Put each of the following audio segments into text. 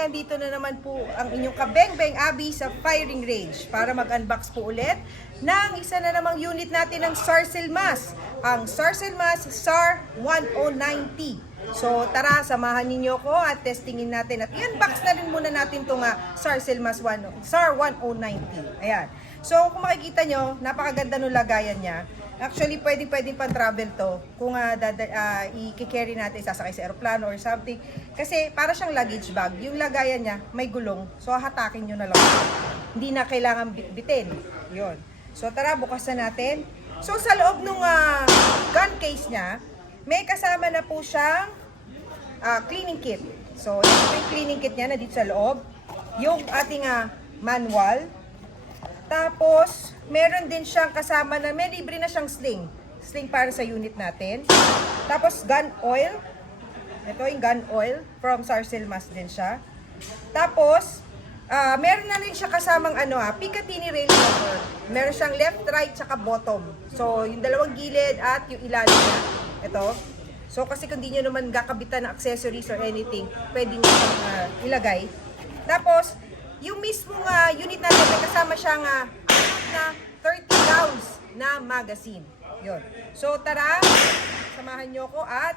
dahil nga dito na naman po ang inyong kabeng-beng Abby sa firing range para mag-unbox po ulit ng isa na namang unit natin ng Sarcel Mas, ang Sarcel Mas SAR 1090. So tara, samahan ninyo ko at testingin natin at i-unbox na rin muna natin itong uh, Sarcel Mas 1, SAR 1090. Ayan. So kung makikita nyo, napakaganda ng lagayan niya. Actually, pwede pwedeng pang travel to kung uh, uh, i-carry natin, sasakay sa aeroplano or something. Kasi para siyang luggage bag. Yung lagayan niya, may gulong. So, hatakin nyo na lang. Hindi na kailangan bit-bitin. Yun. So, tara, bukas na natin. So, sa loob ng gun case niya, may kasama na po siyang ah, cleaning kit. So, yung cleaning kit niya na dito sa loob. Yung ating ah, manual. Tapos, meron din siyang kasama na may libre na siyang sling. Sling para sa unit natin. Tapos, gun oil. Ito yung gun oil from Sarcel Mas din siya. Tapos, ah meron na rin siya kasamang ano ah, Picatinny rail cover. Meron siyang left, right, tsaka bottom. So, yung dalawang gilid at yung ilalim niya. Ito. So, kasi kung di nyo naman gakabitan ng accessories or anything, pwede nyo siyang ah, ilagay. Tapos, mismong ah, unit natin, may kasama siyang ah, na 30 rounds na magazine. Yun. So, tara, samahan nyo ko at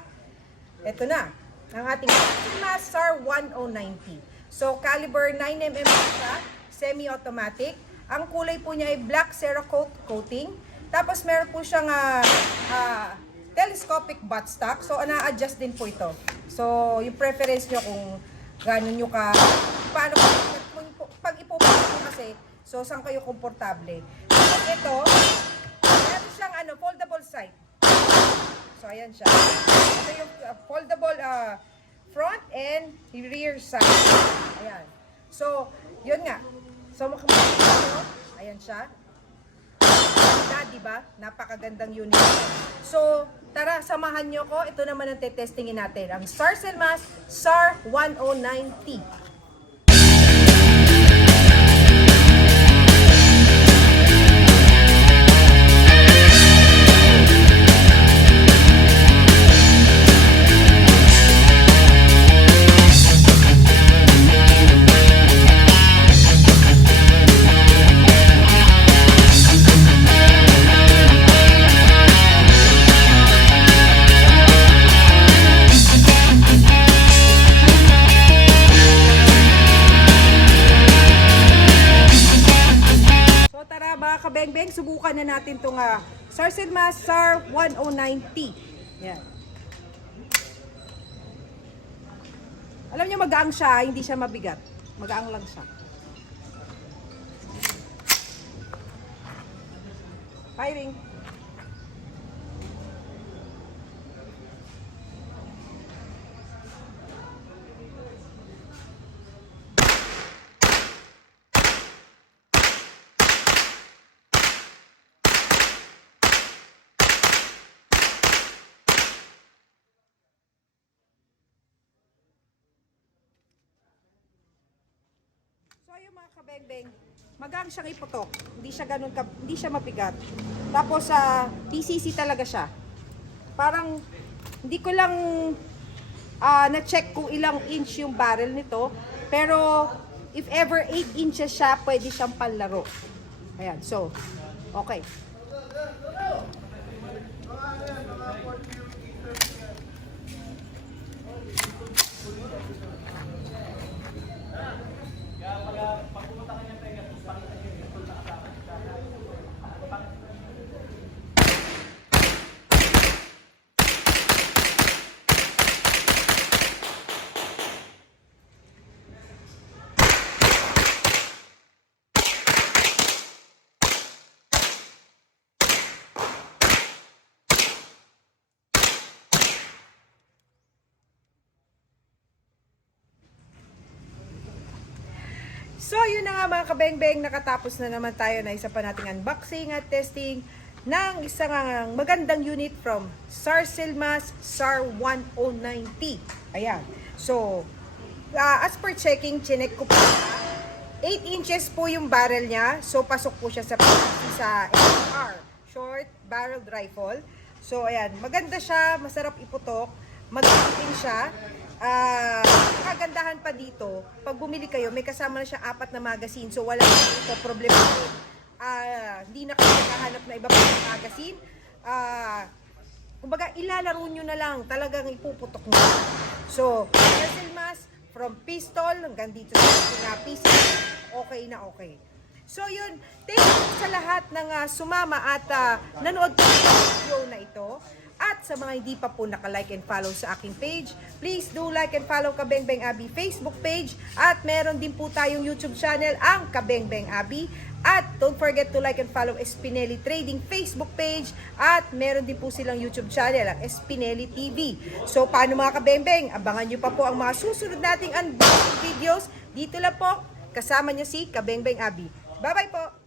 eto na, ang ating Master 1090. So, caliber 9mm siya, semi-automatic. Ang kulay po niya ay black Cerakote coating. Tapos, meron po siyang ah, ah, telescopic buttstock. So, na-adjust din po ito. So, yung preference nyo kung gano'n nyo ka, paano po, kung, pag ipupunta mo kasi, so, saan kayo komportable. Tapos, ito, meron siyang ano, foldable side. So, ayan siya. Ito yung uh, foldable uh, front and rear side. Ayan. So, yun nga. So, makamukha. Ayan siya. Ganda, di ba? Napakagandang unit. So, tara, samahan nyo ko. Ito naman ang tetestingin natin. Ang Star Selmas SAR 109T. Kabeng-beng, subukan na natin itong uh, Star Selmas SAR 109T. Yan. Alam niyo magaang siya, hindi siya mabigat. Magaang lang siya. Firing. Ayun mga kabeng-beng, magang siyang iputok. Hindi siya ganun ka, hindi siya mabigat. Tapos sa PCC talaga siya. Parang hindi ko lang ah, na-check kung ilang inch yung barrel nito. Pero if ever 8 inches siya, pwede siyang panlaro. Ayan, so, okay. So, yun na nga mga kabeng-beng, nakatapos na naman tayo na isa pa nating unboxing at testing ng isang ah, magandang unit from SAR Silmas SAR 109T. Ayan. So, ah, as per checking, chinek ko po 8 inches po yung barrel niya. So, pasok po siya sa, sa SR, short barreled rifle. So, ayan, maganda siya, masarap iputok, mag-shipping siya. Ah, kagandahan pa dito, pag bumili kayo, may kasama na siya apat na magazine. So wala na ito problema. Ah, hindi na kayo naghahanap na iba pang magazine. Ah, kumbaga ilalaro nyo na lang, talagang ipuputok nyo. So, Cecil Mas, from pistol hanggang dito sa pinapis, okay na okay. So yun, thank you sa lahat ng ah, sumama at ah, nanood po sa video na ito. At sa mga hindi pa po naka-like and follow sa aking page, please do like and follow Kabeng Beng Abi Facebook page. At meron din po tayong YouTube channel, ang Kabeng Beng Abi. At don't forget to like and follow Espinelli Trading Facebook page. At meron din po silang YouTube channel, ang Espinelli TV. So paano mga kabembeng? Abangan nyo pa po ang mga susunod nating unboxing videos. Dito lang po, kasama nyo si Kabembeng Abi. Bye-bye po!